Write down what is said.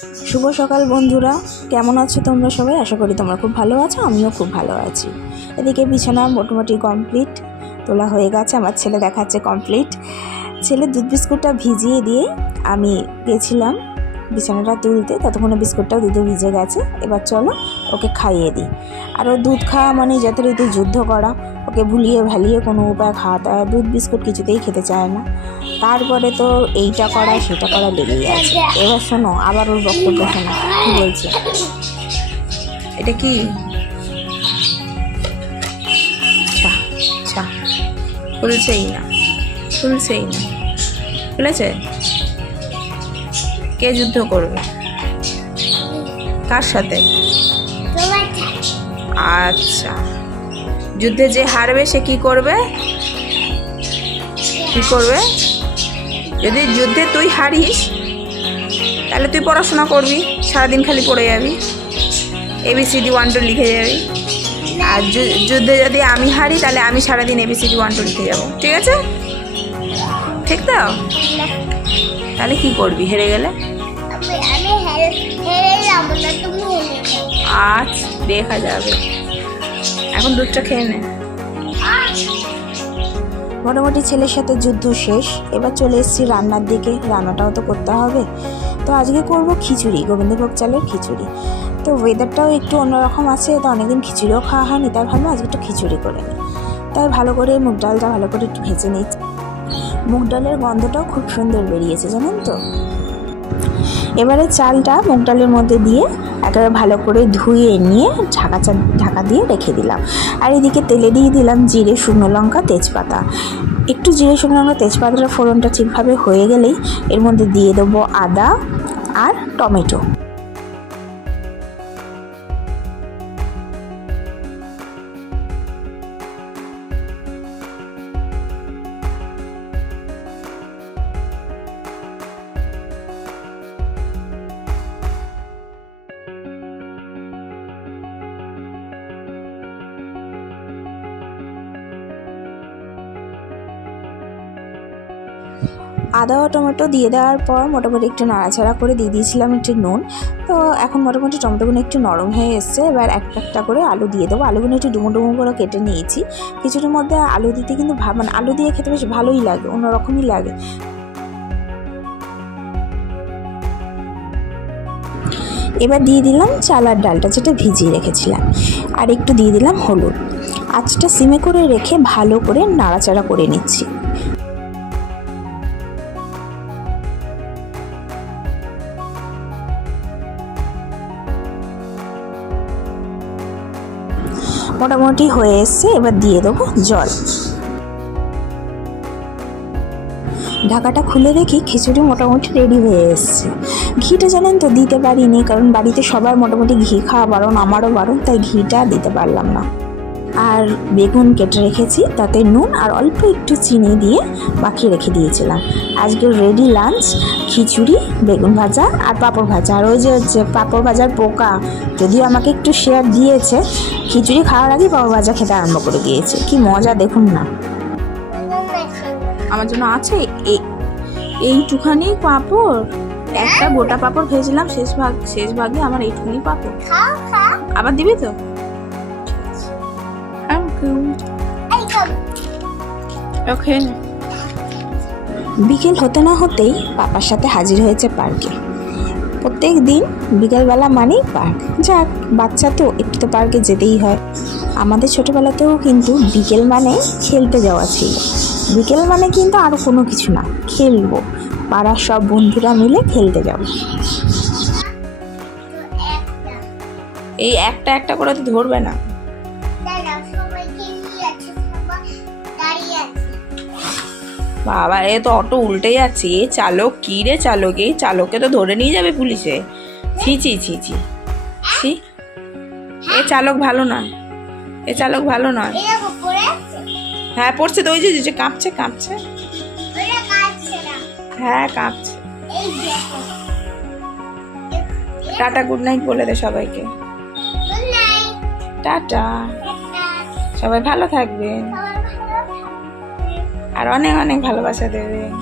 শুভ সকাল বন্ধুরা, কেমন আছো তোমরা সবাই? আশা করি তোমরা খুব ভালো আছো, আমিও খুব ভালো আছি। এদিকে বিছানা মোটামুটি কমপ্লিট, তোলা হয়ে গেছে। আমার ছেলে দেখাচ্ছে কমপ্লিট। ছেলে দুধ বিস্কুটটা ভিজিয়ে দিয়ে আমি গেছিলাম বিছানাটা তুলতে, ততক্ষণে বিস্কুটটাও দুধে ভিজে গেছে। এবার চলো ওকে খাইয়ে দিই। আর ও দুধ খাওয়া মানে যথারীতি যুদ্ধ করা, ওকে ভুলিয়ে ভালিয়ে কোনো উপায় খাওয়াতে হয়। দুধ বিস্কুট কিছুতেই খেতে চায় না। তারপরে তো এইটা করা সেটা করা লেগেই আছে। এবার শোনো, আবার ওর বক্তব্য শোনো কি বলছে। এটা কি খুলছেই না খুলেছে? কে যুদ্ধ করবে? কার সাথে? আচ্ছা, যুদ্ধে যে হারবে সে কি করবে? যদি যুদ্ধে তুই হারিস তাহলে তুই পড়াশোনা করবি, সারাদিন খালি পড়ে যাবি, ABCD 1 2 লিখে যাবি। আর যুদ্ধে যদি আমি হারি তাহলে আমি সারাদিন ABCD 1 2 লিখে যাব। ঠিক আছে? ঠিক তো? তাহলে কি করবি হেরে গেলে? আজ দেখা যাবে, এখন দুধটা খেয়ে নে। মোটামুটি ছেলের সাথে যুদ্ধ শেষ। এবার চলে এসেছি রান্নার দিকে। রান্নাটাও তো করতে হবে। তো আজকে করব খিচুড়ি, গোবিন্দভোগ চালের খিচুড়ি। তো ওয়েদারটাও একটু অন্যরকম আছে, তো অনেকদিন খিচুড়িও খাওয়া হয়নি, তাই ভাবলাম আজকে একটু খিচুড়ি করে নিই। তাই ভালো করে মুগ ডালটা ভালো করে একটু ভেজে নিচ্ছি। মুগ ডালের গন্ধটাও খুব সুন্দর বেরিয়েছে, জানেন তো। এবারে চালটা মুগ ডালের মধ্যে দিয়ে একেবারে ভালো করে ধুয়ে নিয়ে ঢাকা দিয়ে রেখে দিলাম। আর এদিকে তেলে দিয়ে দিলাম জিরে, শুকনো লঙ্কা, তেজপাতা। একটু জিরে, শুকনো লঙ্কা, তেজপাতাটা ফোড়নটা ঠিকভাবে হয়ে গেলেই এর মধ্যে দিয়ে দেবো আদা আর টমেটো। আদা ও টমেটো দিয়ে দেওয়ার পর মোটামুটি একটু নাড়াচাড়া করে দিয়ে দিয়েছিলাম একটু নুন। তো এখন মোটামুটি টমেটোগুলো একটু নরম হয়ে এসছে। এবার একটা করে আলু দিয়ে দেবো। আলুগুলো একটু ডুমো ডুমো করে কেটে নিয়েছি। খিচুড়ির মধ্যে আলু দিতে কিন্তু মানে আলু দিয়ে খেতে বেশ ভালোই লাগে, অন্যরকমই লাগে। এবার দিয়ে দিলাম চাল আর ডালটা যেটা ভিজিয়ে রেখেছিলাম, আর একটু দিয়ে দিলাম হলুদ। আঁচটা সিমে করে রেখে ভালো করে নাড়াচাড়া করে নিচ্ছি। মোটামুটি হয়ে এসছে। এবার দিয়ে দেবো জল। ঢাকাটা খুলে দেখি খিচুড়ি মোটামুটি রেডি হয়ে এসছে। ঘিটা জানেন তো দিতে পারিনি, কারণ বাড়িতে সবার মোটামুটি ঘি খাওয়া বারণ, আমারও বারণ, তাই ঘিটা দিতে পারলাম না। আর বেগুন কেটে রেখেছি, তাতে নুন আর অল্প একটু চিনি দিয়ে মাখিয়ে রেখে দিয়েছিলাম। আজকের রেডি লাঞ্চ, খিচুড়ি, বেগুন ভাজা আর পাঁপড় ভাজা। আর ওই যে হচ্ছে পাঁপড় ভাজার পোকা, যদিও আমাকে একটু শেয়ার দিয়েছে, খিচুড়ি খাওয়ার আগে পাঁপড় ভাজা খেতে আরম্ভ করে দিয়েছে। কি মজা দেখুন না। আমার জন্য আছে এইটুখানি পাঁপড়, একটা গোটা পাঁপড় ভেজেছিলাম শেষ ভাগে আমার এইটুখানি পাঁপড়। আবার দিবি তো? বিকেল হতে না হতেই পাপার সাথে হাজির হয়েছে পার্কে। প্রত্যেক দিন বিকেলবেলা মানেই পার্ক। যাক, বাচ্চা তো একটু তো পার্কে যেতেই হয়। আমাদের ছোটোবেলাতেও কিন্তু বিকেল মানে খেলতে যাওয়া ছিল। বিকেল মানে কিন্তু আরও কোনো কিছু না, খেলবো, পাড়ার সব বন্ধুরা মিলে খেলতে যাব। এই একটা করে তো ধরবে না। বাবা, এ তো অটো উল্টে যাচ্ছে। এ চালক কি রে চালক, এই চালককে তো ধরে নিয়ে যাবে পুলিশে। ছি ছি ছি ছি ছি, এ চালক ভালো নয়, এ চালক ভালো নয়। হ্যাঁ পড়ছে তো, ওই যে কাঁপছে। হ্যাঁ কাঁপছে। টাটা, গুড নাইট বলে দে সবাইকে। টাটা, সবাই ভালো থাকবেন আর অনেক অনেক ভালোবাসা দেবেন।